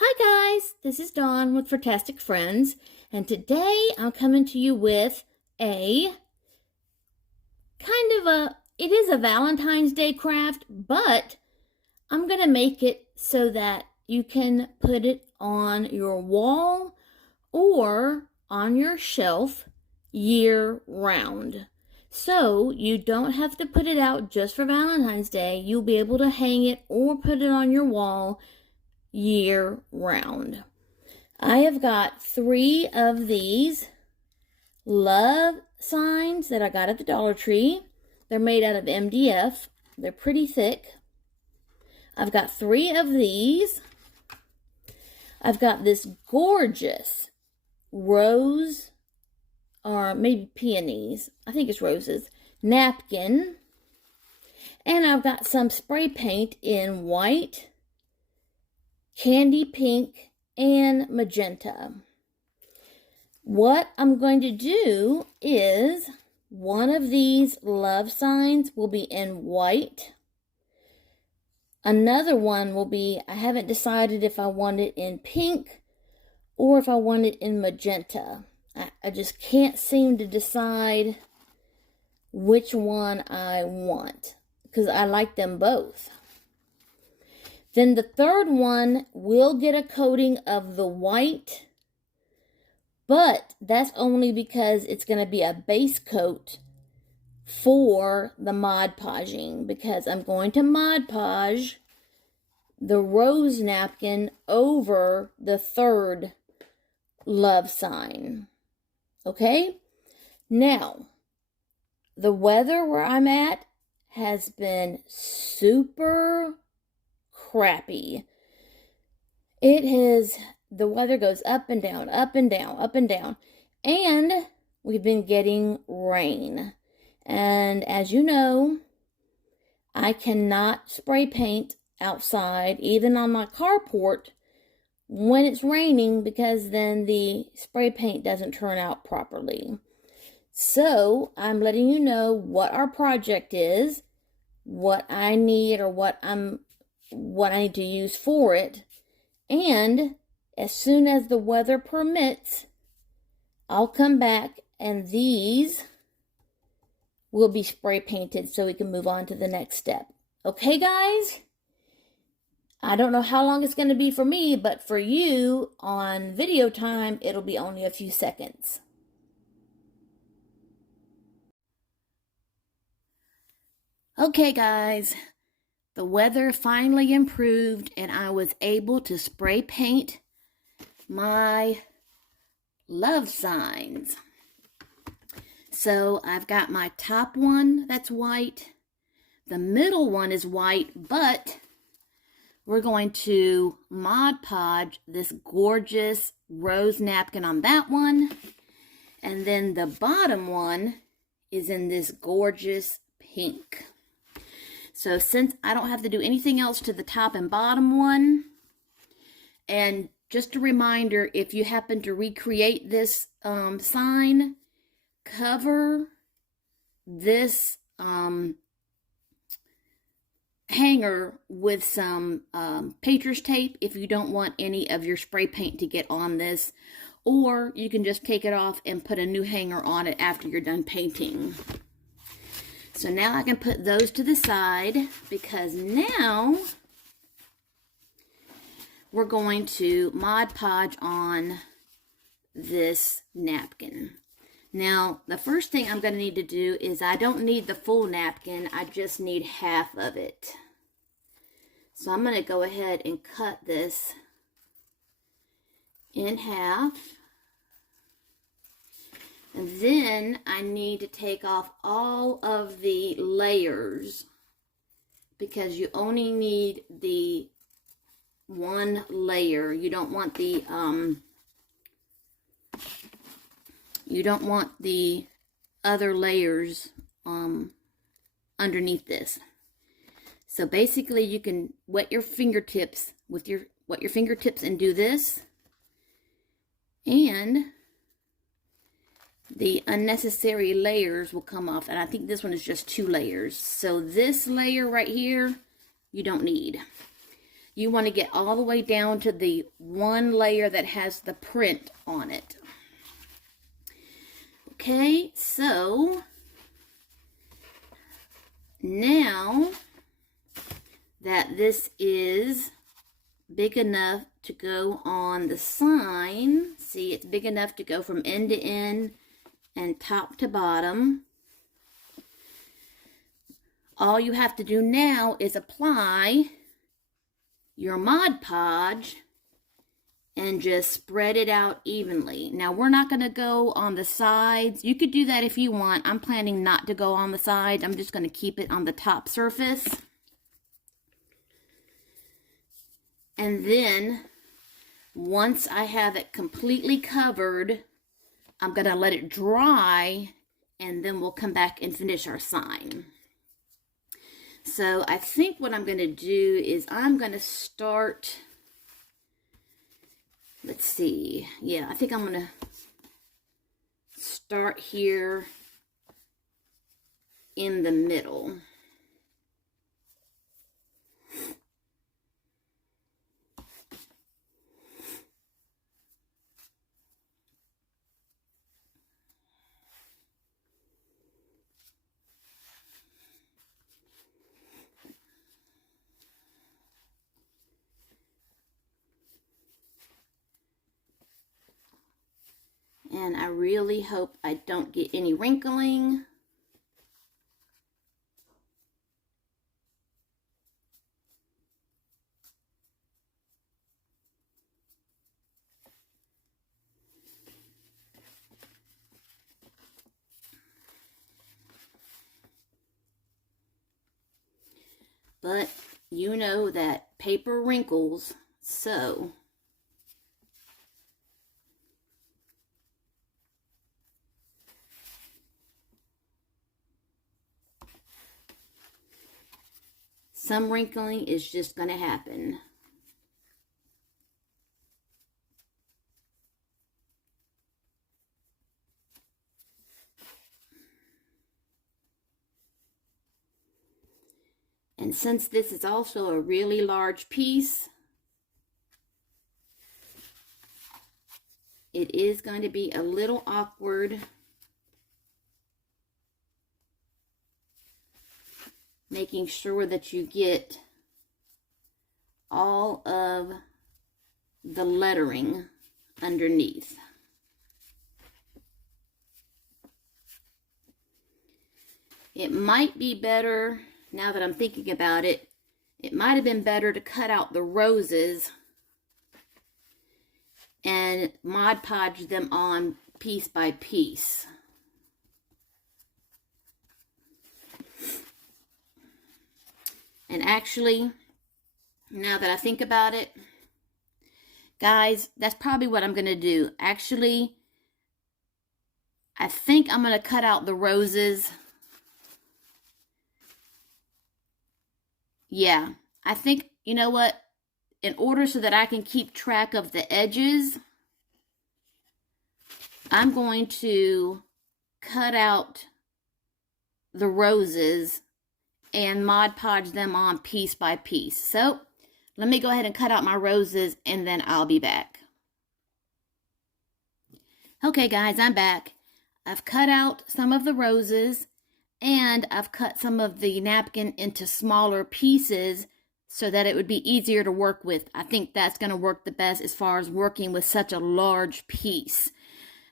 Hi guys, this is Dawn with Furtastic Friends, and today I'm coming to you with it is a Valentine's Day craft, but I'm going to make it so that you can put it on your wall or on your shelf year round. So you don't have to put it out just for Valentine's Day. You'll be able to hang it or put it on your wall year round. I have got 3 of these love signs that I got at the Dollar Tree. They're made out of MDF. They're pretty thick. I've got 3 of these. I've got this gorgeous rose, or maybe peonies, I think it's roses, napkin. And I've got some spray paint in white, candy pink, and magenta. What I'm going to do is one of these love signs will be in white. Another one will be, I haven't decided if I want it in pink or if I want it in magenta. I just can't seem to decide which one I want because I like them both. Then the third one will get a coating of the white, but that's only because it's going to be a base coat for the Mod Podging, because I'm going to Mod Podge the rose napkin over the third love sign. Okay? Now, the weather where I'm at has been super crappy. The weather goes up and down, up and down, up and down. And we've been getting rain. And as you know, I cannot spray paint outside, even on my carport, when it's raining, because then the spray paint doesn't turn out properly. So I'm letting you know what our project is, what I need, or what I need to use for it. And as soon as the weather permits, I'll come back and these will be spray painted so we can move on to the next step. Okay, guys? I don't know how long it's going to be for me, but for you on video time, it'll be only a few seconds. Okay, guys. The weather finally improved and I was able to spray paint my love signs. So I've got my top one that's white. The middle one is white, but we're going to Mod Podge this gorgeous rose napkin on that one. And then the bottom one is in this gorgeous pink. So since I don't have to do anything else to the top and bottom one, and just a reminder, if you happen to recreate this sign, cover this hanger with some painter's tape if you don't want any of your spray paint to get on this, or you can just take it off and put a new hanger on it after you're done painting. So now I can put those to the side, because now we're going to Mod Podge on this napkin. Now, the first thing I'm going to need to do is, I don't need the full napkin, I just need half of it. So I'm going to go ahead and cut this in half. And then I need to take off all of the layers, because you only need the one layer. You don't want the other layers underneath this. So basically you can wet your fingertips and do this, and the unnecessary layers will come off. And I think this one is just 2 layers. So this layer right here, you don't need. You want to get all the way down to the one layer that has the print on it. Okay, so now that this is big enough to go on the sign, see, it's big enough to go from end to end and top to bottom. All you have to do now is apply your Mod Podge and just spread it out evenly. Now, we're not going to go on the sides. You could do that if you want. I'm planning not to go on the sides. I'm just going to keep it on the top surface. And then, once I have it completely covered, I'm going to let it dry, and then we'll come back and finish our sign. So I think what I'm going to do is I'm going to start, let's see, yeah, I think I'm going to start here in the middle. And I really hope I don't get any wrinkling. But you know that paper wrinkles, so some wrinkling is just going to happen. And since this is also a really large piece, it is going to be a little awkward making sure that you get all of the lettering underneath. It might be better, now that I'm thinking about it, it might have been better to cut out the roses and Mod Podge them on piece by piece. And actually, now that I think about it, guys, that's probably what I'm going to do. Actually, I think I'm going to cut out the roses. Yeah, I think, you know what? In order so that I can keep track of the edges, I'm going to cut out the roses and Mod Podge them on piece by piece. So let me go ahead and cut out my roses and then I'll be back. Okay guys, I'm back. I've cut out some of the roses and I've cut some of the napkin into smaller pieces so that it would be easier to work with. I think that's going to work the best as far as working with such a large piece.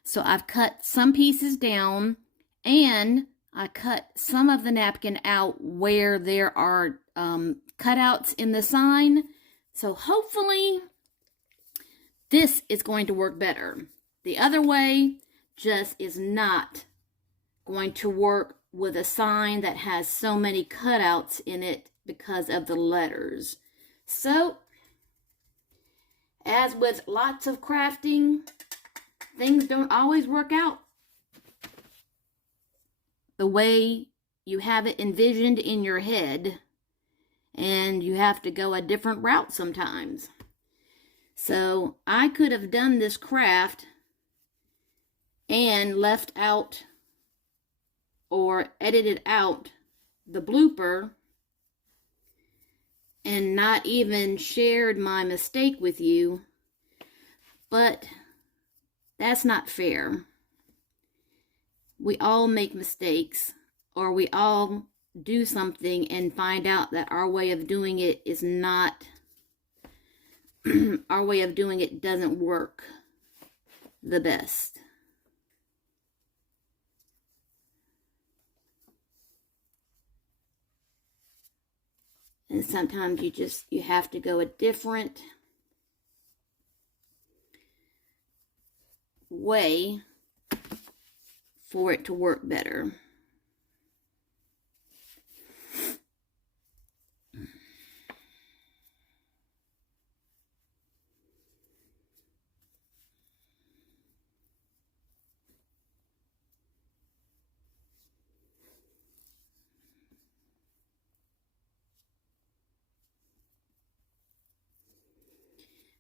So I've cut some pieces down and I cut some of the napkin out where there are cutouts in the sign. So hopefully this is going to work better. The other way just is not going to work with a sign that has so many cutouts in it because of the letters. So, as with lots of crafting, things don't always work out the way you have it envisioned in your head, and you have to go a different route sometimes. So I could have done this craft and left out or edited out the blooper and not even shared my mistake with you, but that's not fair. We all make mistakes, or we all do something and find out that our way of doing it is not, our way of doing it doesn't work the best. And sometimes you have to go a different way for it to work better.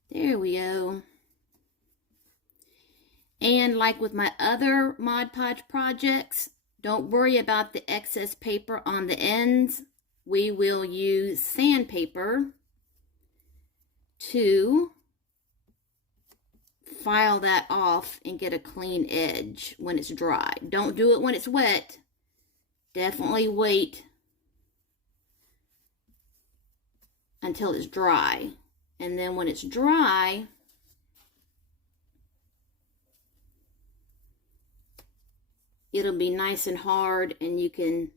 There we go. And like with my other Mod Podge projects, don't worry about the excess paper on the ends. We will use sandpaper to file that off and get a clean edge when it's dry. Don't do it when it's wet. Definitely wait until it's dry. And then when it's dry, it'll be nice and hard, and you can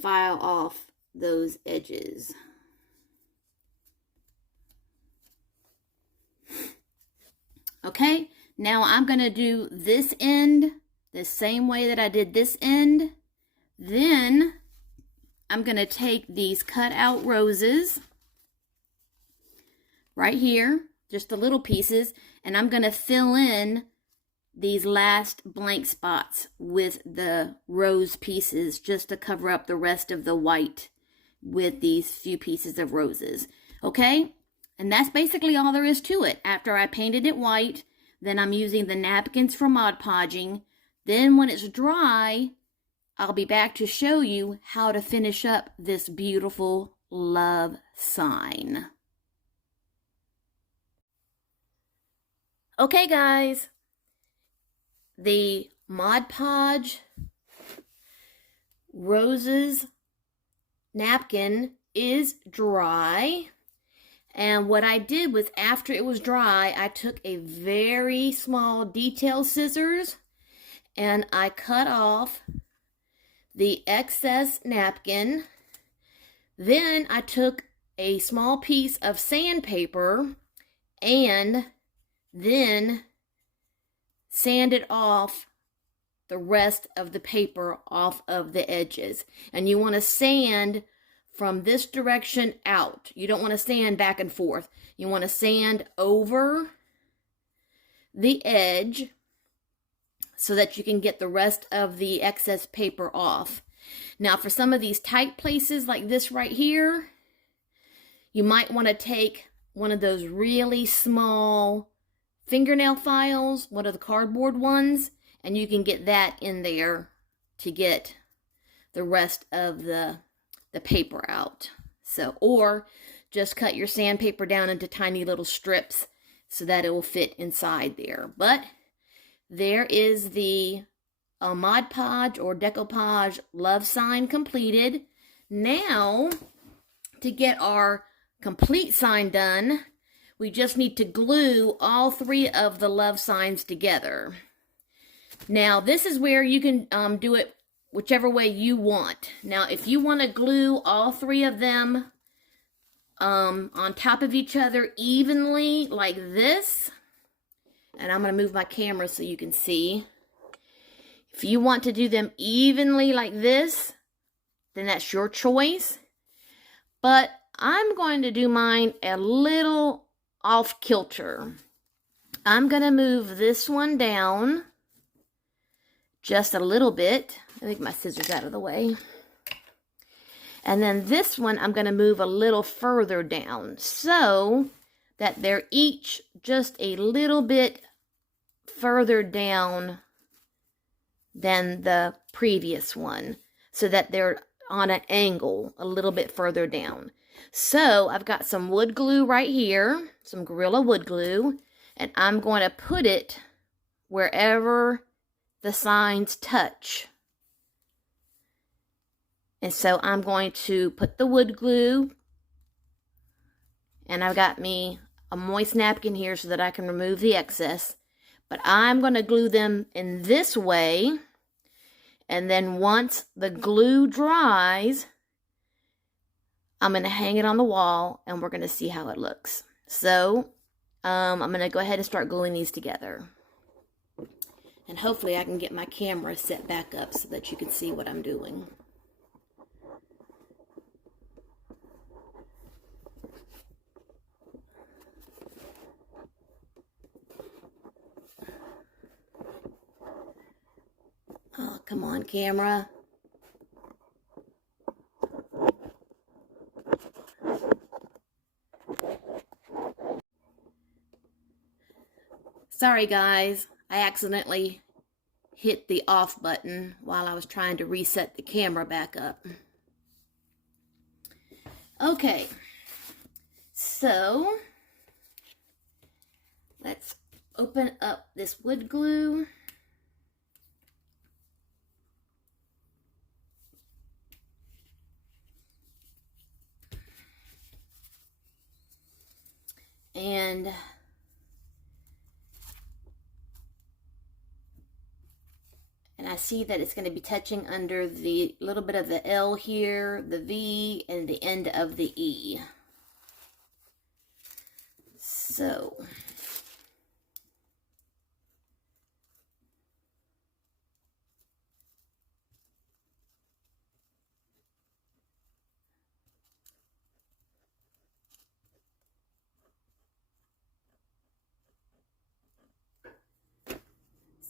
file off those edges. Okay, now I'm going to do this end the same way that I did this end. Then I'm going to take these cut out roses right here, just the little pieces, and I'm going to fill in these last blank spots with the rose pieces just to cover up the rest of the white with these few pieces of roses. Okay? And that's basically all there is to it. After I painted it white, then I'm using the napkins for Mod Podging. Then when it's dry, I'll be back to show you how to finish up this beautiful love sign. Okay, guys, the Mod Podge Roses napkin is dry. And what I did was, after it was dry, I took a very small detail scissors and I cut off the excess napkin. Then I took a small piece of sandpaper and then sanded off the rest of the paper off of the edges. And you want to sand from this direction out. You don't want to sand back and forth. You want to sand over the edge so that you can get the rest of the excess paper off. Now, for some of these tight places like this right here, you might want to take one of those really small fingernail files, one of the cardboard ones, and you can get that in there to get the rest of the paper out. So, or just cut your sandpaper down into tiny little strips so that it will fit inside there. But there is the Mod Podge or Decoupage love sign completed. Now, to get our complete sign done, we just need to glue all three of the love signs together. Now, this is where you can do it whichever way you want. Now, if you want to glue all three of them on top of each other evenly like this, and I'm going to move my camera so you can see. If you want to do them evenly like this, then that's your choice. But I'm going to do mine a little off kilter. I'm going to move this one down just a little bit. Let me get my scissors out of the way. And then this one I'm going to move a little further down so that they're each just a little bit further down than the previous one, so that they're on an angle a little bit further down. So I've got some wood glue right here, some Gorilla wood glue, and I'm going to put it wherever the signs touch. And so I'm going to put the wood glue, and I've got me a moist napkin here so that I can remove the excess. But I'm going to glue them in this way, and then once the glue dries, I'm going to hang it on the wall, and we're going to see how it looks. So I'm going to go ahead and start gluing these together. And hopefully I can get my camera set back up so that you can see what I'm doing. Oh, come on, camera. Sorry, guys. I accidentally hit the off button while I was trying to reset the camera back up. Okay. So, let's open up this wood glue. And I see that it's going to be touching under the little bit of the L here, the V, and the end of the E. So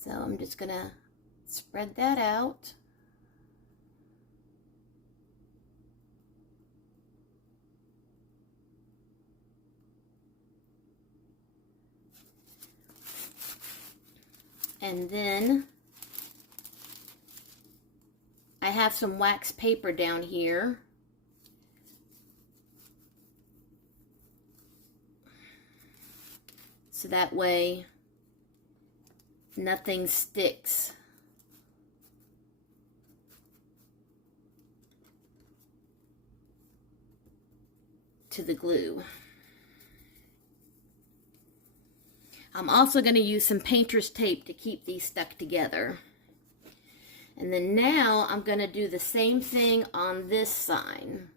I'm just going to spread that out. And then I have some wax paper down here. So that way nothing sticks. To the glue. I'm also going to use some painter's tape to keep these stuck together. And then now I'm going to do the same thing on this sign.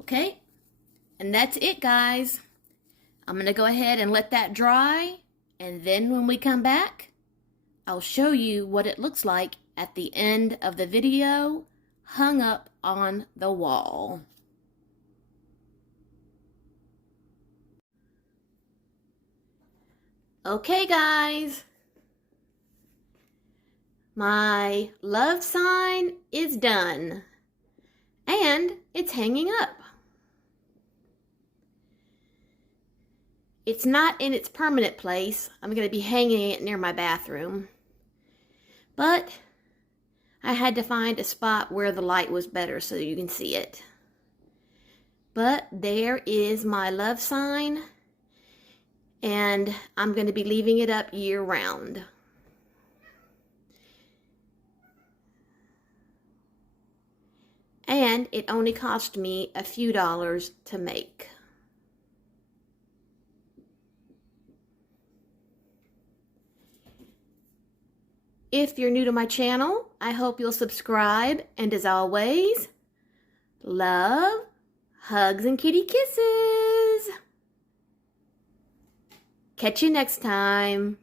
Okay, and that's it, guys. I'm going to go ahead and let that dry, and then when we come back, I'll show you what it looks like at the end of the video, hung up on the wall. Okay, guys. My love sign is done, and it's hanging up. It's not in its permanent place. I'm going to be hanging it near my bathroom. But I had to find a spot where the light was better so you can see it. But there is my love sign, and I'm going to be leaving it up year round. And it only cost me a few dollars to make. If you're new to my channel, I hope you'll subscribe. And as always, love, hugs, and kitty kisses. Catch you next time.